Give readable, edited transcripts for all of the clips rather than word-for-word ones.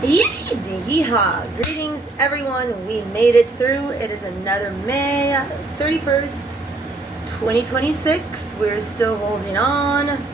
Yeehaw! Greetings, everyone. We made it through. It is another May 31st, 2026. We're still holding on.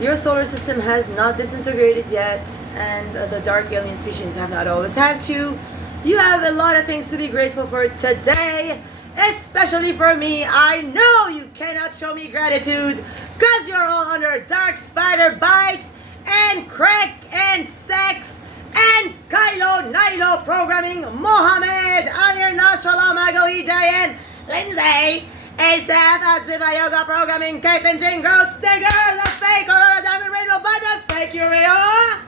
Your solar system has not disintegrated yet, and the dark alien species have not all attacked you. You have a lot of things to be grateful for today, especially for me. I know you cannot show me gratitude because you're all under dark spider bites and crack and sex and Kylo Nilo programming. Mohammed, Amir Nasrallah, Magali, Diane, Lindsay, Asaf, Atsiva Yoga programming, Caitlin, Jane, Groth, Stigger, the fake Aurora, Diamond Rainbow, but the fake Uriah,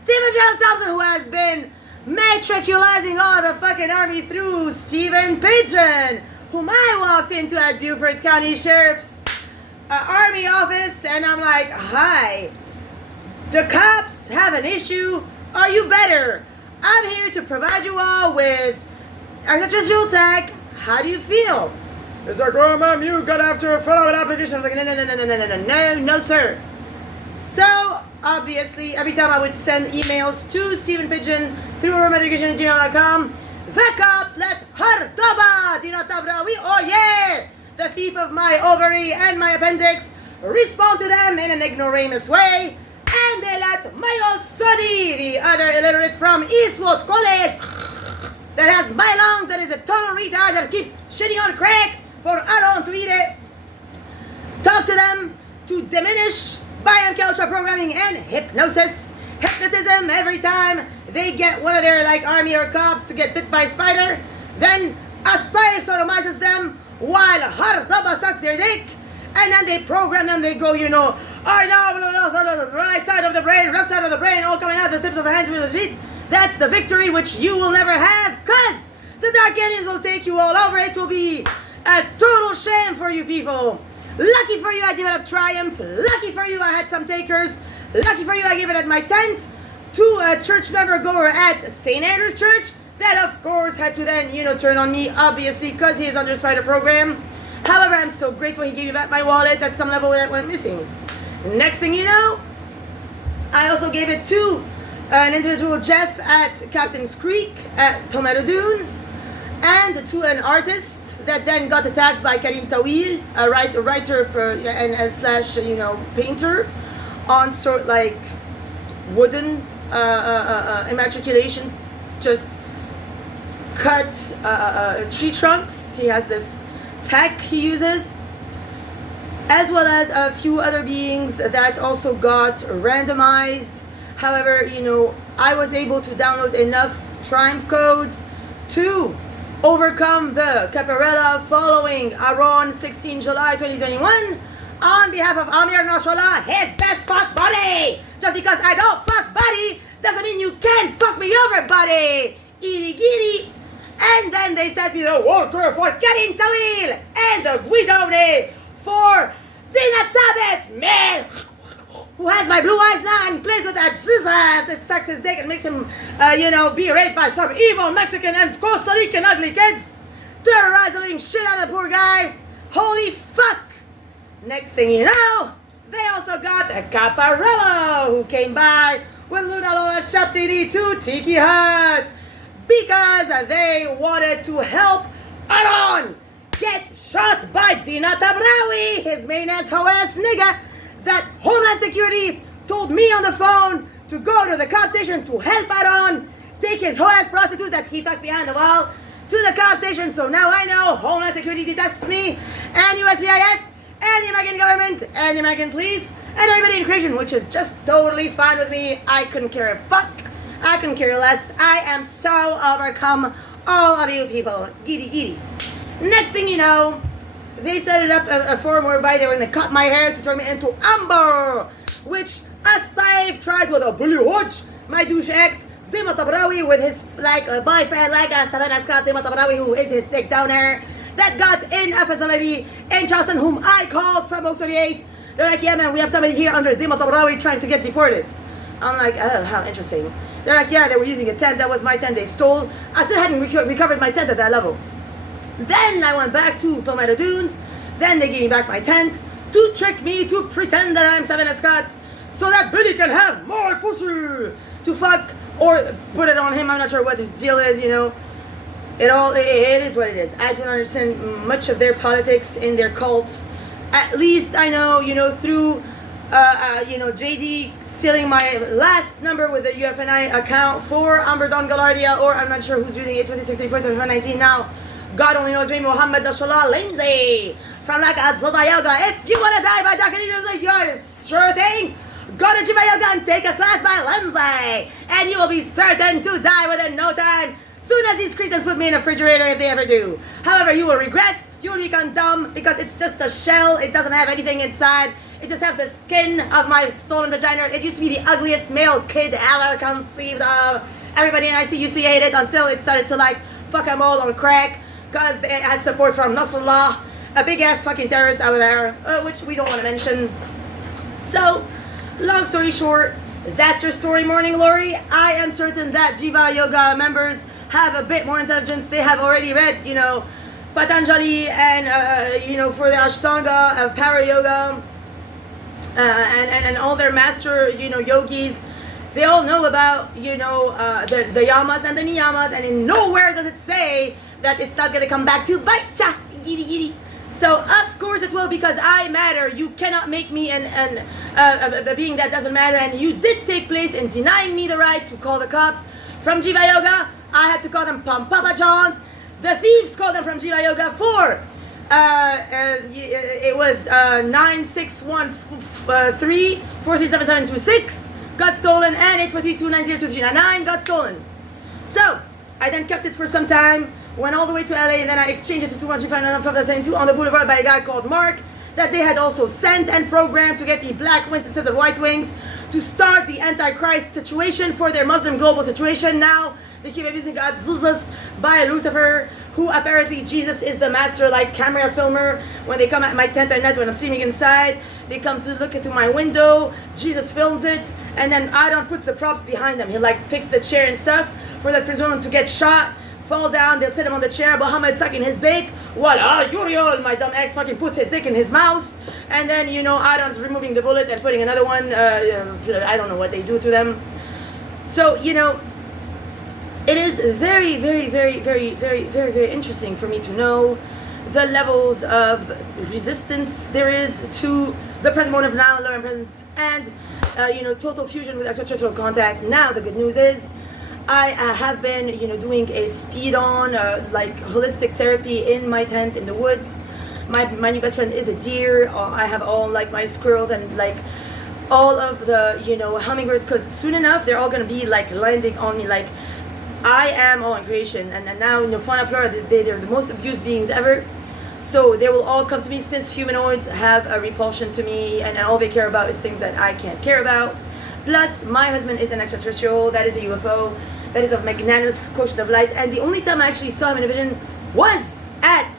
Stephen Gerald Thompson, who has been matriculizing all the fucking army through Stephen Pigeon, whom I walked into at Beaufort County Sheriff's Army office, and I'm like, hi, the cops have an issue. Are you better? I'm here to provide you all with extraterrestrial tech. How do you feel? It's like, oh, ma'am, you got after a follow-up application. I was like, no, sir. So, obviously, every time I would send emails to Stephen Pigeon through aromaeducation@gmail.com, the cops let her doba, Dina Tabrawi, oh yeah, the thief of my ovary and my appendix, respond to them in an ignoramus way. And they let Mayo Sodi, the other illiterate from Eastwood College, that has my lungs, that is a total retard that keeps shitting on crack for Aaron to eat it, talk to them to diminish bioculture programming and hypnotism every time they get one of their army or cops to get bit by a spider. Then a spy sodomizes them while Hardaba sucks their dick. And then they program them, they go, now, the right side of the brain, left side of the brain, all coming out the tips of the hands with the feet. That's the victory which you will never have, because the Dark Aliens will take you all over. It will be a total shame for you people. Lucky for you, I developed Triumph. Lucky for you, I had some takers. Lucky for you, I gave it at my tent to a church member goer at St. Andrew's Church. That, of course, had to then, turn on me, obviously, because he is under Spider Program. However, I'm so grateful he gave me back my wallet at some level that went missing. Next thing you know, I also gave it to an individual, Jeff, at Captain's Creek at Palmetto Dunes, and to an artist that then got attacked by Karim Tawil, a writer and slash, painter, on wooden immatriculation, just cut tree trunks. He has this tech he uses, as well as a few other beings that also got randomized. However, I was able to download enough Triumph codes to overcome the Caparella following Aron 16 July 2021 on behalf of Amir Nasrallah, his best fuck buddy. Just because I don't fuck buddy doesn't mean you can't fuck me over, buddy. Itty giddy. And then they sent me the Walker for Karim Tawil and the Guidone for Dina Tabet, man, who has my blue eyes now and plays with that Jesus. It sucks his dick and makes him, be raped by some evil Mexican and Costa Rican ugly kids. Terrorize the living shit out of the poor guy. Holy fuck. Next thing you know, they also got a Caparello who came by with Luna Lola Shaptini to Tiki Hut, because they wanted to help Aron get shot by Dina Tabrawi, his main ass nigga, that Homeland Security told me on the phone to go to the cop station to help Aron take his hoe-ass prostitute that he fucks behind the wall to the cop station. So now I know Homeland Security detests me, and USCIS, and the American government, and the American police, and everybody in creation, which is just totally fine with me. I couldn't care a fuck. I couldn't care less. I am so overcome all of you people. Giddy. Next thing you know, they set it up a forum whereby they were going to cut my hair to turn me into Amber, which a slave tried with a bully hodge. My douche ex, Dima Tabrawi, with his boyfriend, Savannah Scott, Dima Tabrawi, who is his dick down there, that got in a facility in Charleston, whom I called from 038. They're like, yeah, man, we have somebody here under Dima Tabrawi trying to get deported. I'm like, oh, how interesting. They're like, yeah, they were using a tent. That was my tent they stole. I still hadn't recovered my tent at that level. Then I went back to Palmetto Dunes. Then they gave me back my tent to trick me to pretend that I'm Savannah Scott so that Billy can have more pussy to fuck or put it on him. I'm not sure what his deal is, you know. It is what it is. I don't understand much of their politics in their cult. At least I know, you know, through JD stealing my last number with the UFNI account for Amber Don Galardia, or I'm not sure who's using 826-64-7519 now. God only knows me, Mohammed Dashallah Lindsay from Lakad Zlata Yoga. If you want to die by Dr. Needles, you're sure thing. Go to Jiva Yoga and take a class by Lindsay, and you will be certain to die within no time. Soon as these cretins put me in a refrigerator, if they ever do. However, you will regress, you will become dumb, because it's just a shell. It doesn't have anything inside. It just has the skin of my stolen vagina. It used to be the ugliest male kid ever conceived of. Everybody in IC used to hate it until it started to like fuck them all on crack, because it had support from Nasrallah, a big ass fucking terrorist over there, which we don't want to mention. So, long story short, that's your story, Morning Glory. I am certain that Jiva Yoga members have a bit more intelligence. They have already read, you know, Patanjali and, you know, for the Ashtanga and Para Yoga and all their master, you know, yogis. They all know about, you know, the yamas and the niyamas, and in nowhere does it say that it's not going to come back to bite ya, giddy giddy. So of course it will, because I matter. You cannot make me a being that doesn't matter, and you did take place in denying me the right to call the cops from Jiva Yoga. I had to call them Papa Johns. The thieves called them from Jiva Yoga for it was 9613-437-726 got stolen, and 843-290-2399 got stolen. So I then kept it for some time, went all the way to LA, and then I exchanged it to 213-595-72 on the boulevard by a guy called Mark, that they had also sent and programmed to get the black wings instead of white wings to start the Antichrist situation for their Muslim global situation. Now they keep abusing God Zuzas by Lucifer, who apparently Jesus is the master like camera filmer. When they come at my tent at night when I'm sleeping inside, they come to look through my window, Jesus films it, and then Adon puts the props behind them. He'll like fix the chair and stuff for that Prince William to get shot, fall down, they'll sit him on the chair, Muhammad sucking his dick, voila, Uriel, my dumb ex, fucking put his dick in his mouth, and then, you know, Adon's removing the bullet and putting another one, I don't know what they do to them. So, you know, it is very, very, very, very, very, very, very interesting for me to know the levels of resistance there is to the present moment of now, lower and present, and, you know, total fusion with extraterrestrial contact. Now, the good news is, I have been, you know, doing a speed-on, like, holistic therapy in my tent in the woods. My new best friend is a deer. I have all, like, my squirrels and, like, all of the, you know, hummingbirds, because soon enough, they're all going to be, like, landing on me. Like, I am all in creation, and now, in the fauna flora, they're the most abused beings ever. So they will all come to me, since humanoids have a repulsion to me, and all they care about is things that I can't care about. Plus, my husband is an extraterrestrial, that is a UFO, that is of magnanimous quotient of light, and the only time I actually saw him in a vision was at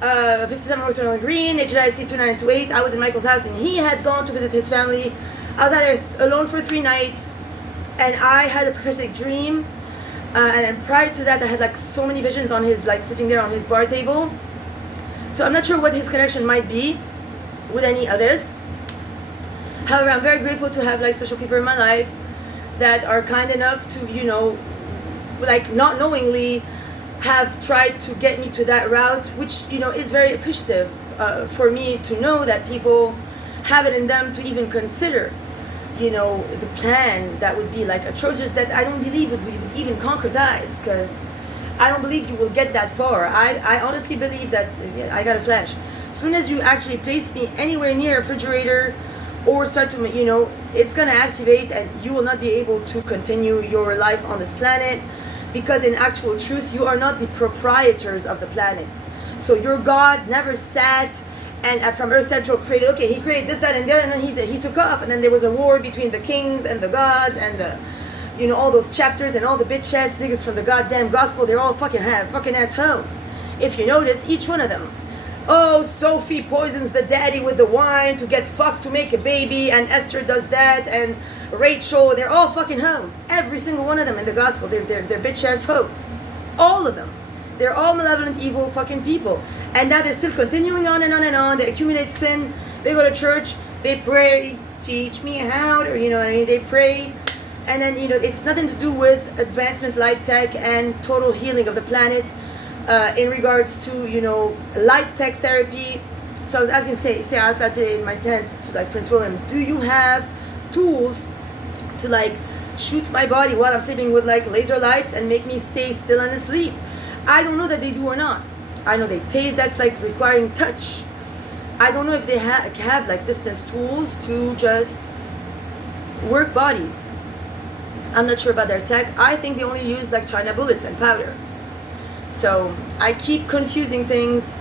57 Roxanne Green, HIC 2928. I was in Michael's house, and he had gone to visit his family. I was out there alone for 3 nights, and I had a prophetic dream, and then prior to that, I had like so many visions on his, like, sitting there on his bar table. So I'm not sure what his connection might be with any of this. However, I'm very grateful to have, like, special people in my life that are kind enough to, you know, like, not knowingly have tried to get me to that route, which, you know, is very appreciative for me to know that people have it in them to even consider, you know, the plan that would be, like, atrocious, that I don't believe would even concretize, because I don't believe you will get that far. I honestly believe that, I got a flash. As soon as you actually place me anywhere near a refrigerator, or start to, you know, it's going to activate, and you will not be able to continue your life on this planet, because in actual truth, you are not the proprietors of the planet. So your God never sat and from Earth Central created, okay, he created this, that, and there, and then he took off, and then there was a war between the kings and the gods, and the, you know, all those chapters, and all the bitch ass niggas from the goddamn gospel, they're all fucking assholes. If you notice, each one of them. Oh, Sophie poisons the daddy with the wine to get fucked to make a baby, and Esther does that, and Rachel, they're all fucking hoes. Every single one of them in the gospel, they're bitch ass hoes. All of them. They're all malevolent, evil fucking people. And now they're still continuing on and on and on. They accumulate sin. They go to church. They pray. Teach me how to, you know what I mean? They pray. And then, it's nothing to do with advancement, light tech, and total healing of the planet in regards to, light tech therapy. So I was asking, say out loud today in my tent to like Prince William, do you have tools to like shoot my body while I'm sleeping with like laser lights and make me stay still and asleep? I don't know that they do or not. I know they tase, that's like requiring touch. I don't know if they have like distance tools to just work bodies. I'm not sure about their tech. I think they only use like China bullets and powder. So I keep confusing things,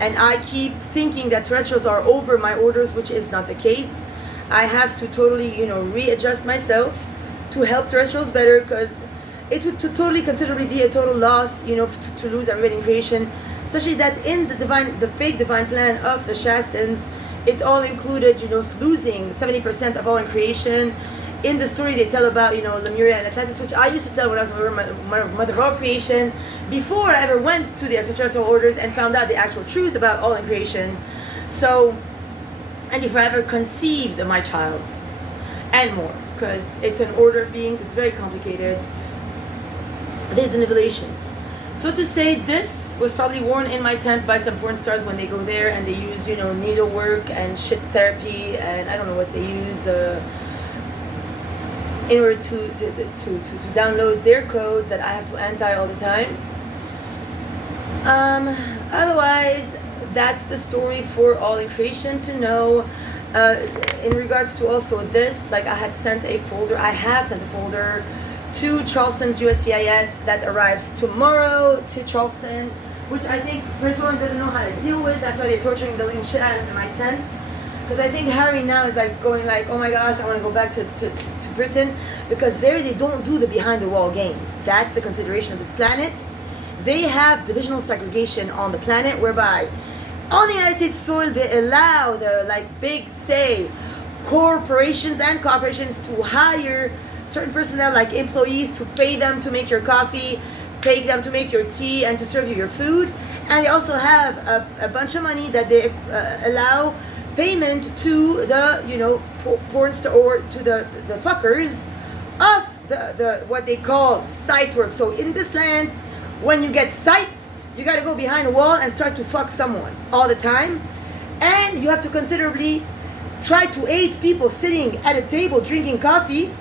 and I keep thinking that terrestrials are over my orders, which is not the case. I have to totally, readjust myself to help terrestrials better, because it would totally considerably be a total loss, to lose everybody in creation. Especially that in the fake divine plan of the Shastans, it all included, losing 70% of all in creation. In the story they tell about, Lemuria and Atlantis, which I used to tell when I was mother of all creation, before I ever went to the extraterrestrial orders and found out the actual truth about all in creation. So, and before I ever conceived my child, and more, because it's an order of beings, it's very complicated. There's nivelations. So to say, this was probably worn in my tent by some porn stars when they go there and they use, needlework and shit therapy, and I don't know what they use, in order to download their codes that I have to anti all the time. Otherwise, that's the story for all in creation to know. In regards to also this, like I have sent a folder to Charleston's USCIS that arrives tomorrow to Charleston, which I think Prince William doesn't know how to deal with. That's why they're torturing the living shit out of him in my tent. Because I think Harry now is like going like, oh my gosh, I want to go back to Britain, because there they don't do the behind the wall games. That's the consideration of this planet. They have divisional segregation on the planet, whereby on the United States soil they allow the like big say corporations and corporations to hire certain personnel like employees to pay them to make your coffee, pay them to make your tea, and to serve you your food. And they also have a bunch of money that they allow payment to the porn star, or to the fuckers of the what they call sight work. So in this land, when you get sight, you got to go behind a wall and start to fuck someone all the time, and you have to considerably try to aid people sitting at a table drinking coffee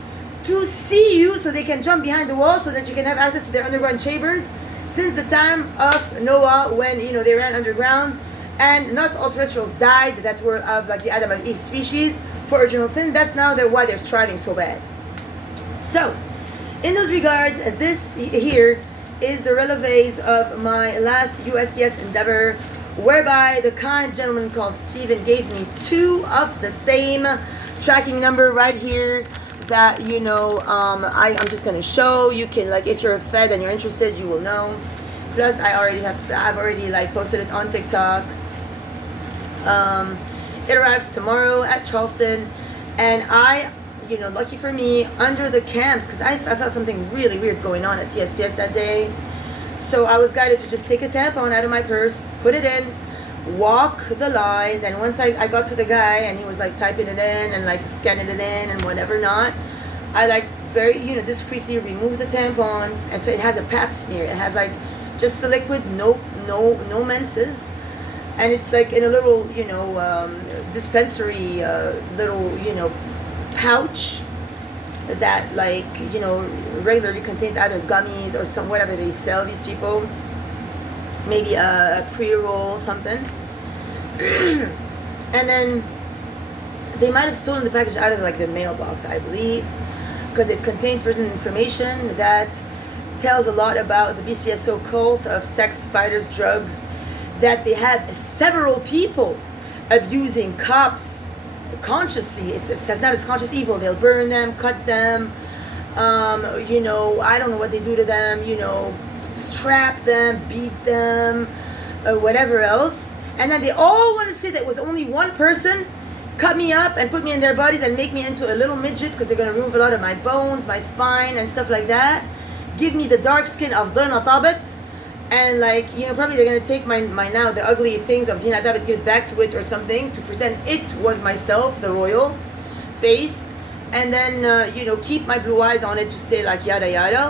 to see you, so they can jump behind the wall so that you can have access to their underground chambers. Since the time of Noah, when they ran underground, and not all terrestrials died that were of like the Adam and Eve species for original sin. That's now why they're striving so bad. So, in those regards, this here is the releves of my last USPS endeavor, whereby the kind gentleman called Steven gave me 2 of the same tracking number right here that I'm just going to show. You can, like, if you're a Fed and you're interested, you will know. Plus I've already like posted it on TikTok. It arrives tomorrow at Charleston, and lucky for me, under the camps, because I felt something really weird going on at TSPS that day. So I was guided to just take a tampon out of my purse, put it in, walk the line. Then once I got to the guy and he was like typing it in and like scanning it in and whatever not, I like very discreetly removed the tampon, and so it has a pap smear. It has like just the liquid, no menses. And it's like in a little, dispensary, little, pouch that like, regularly contains either gummies or some whatever they sell these people. Maybe a pre-roll, something. And then they might have stolen the package out of like the mailbox, I believe, because it contained pertinent information that tells a lot about the BCSO cult of sex, spiders, drugs, that they had several people abusing cops consciously. It says now it's conscious evil. They'll burn them, cut them, I don't know what they do to them, strap them, beat them, whatever else. And then they all want to say that it was only one person cut me up and put me in their bodies and make me into a little midget, because they're going to remove a lot of my bones, my spine, and stuff like that. Give me the dark skin of Dina Tabat. And like, probably they're going to take my now the ugly things of Dina Tabat, give it back to it or something, to pretend it was myself, the royal face. and then keep my blue eyes on it to say like yada yada.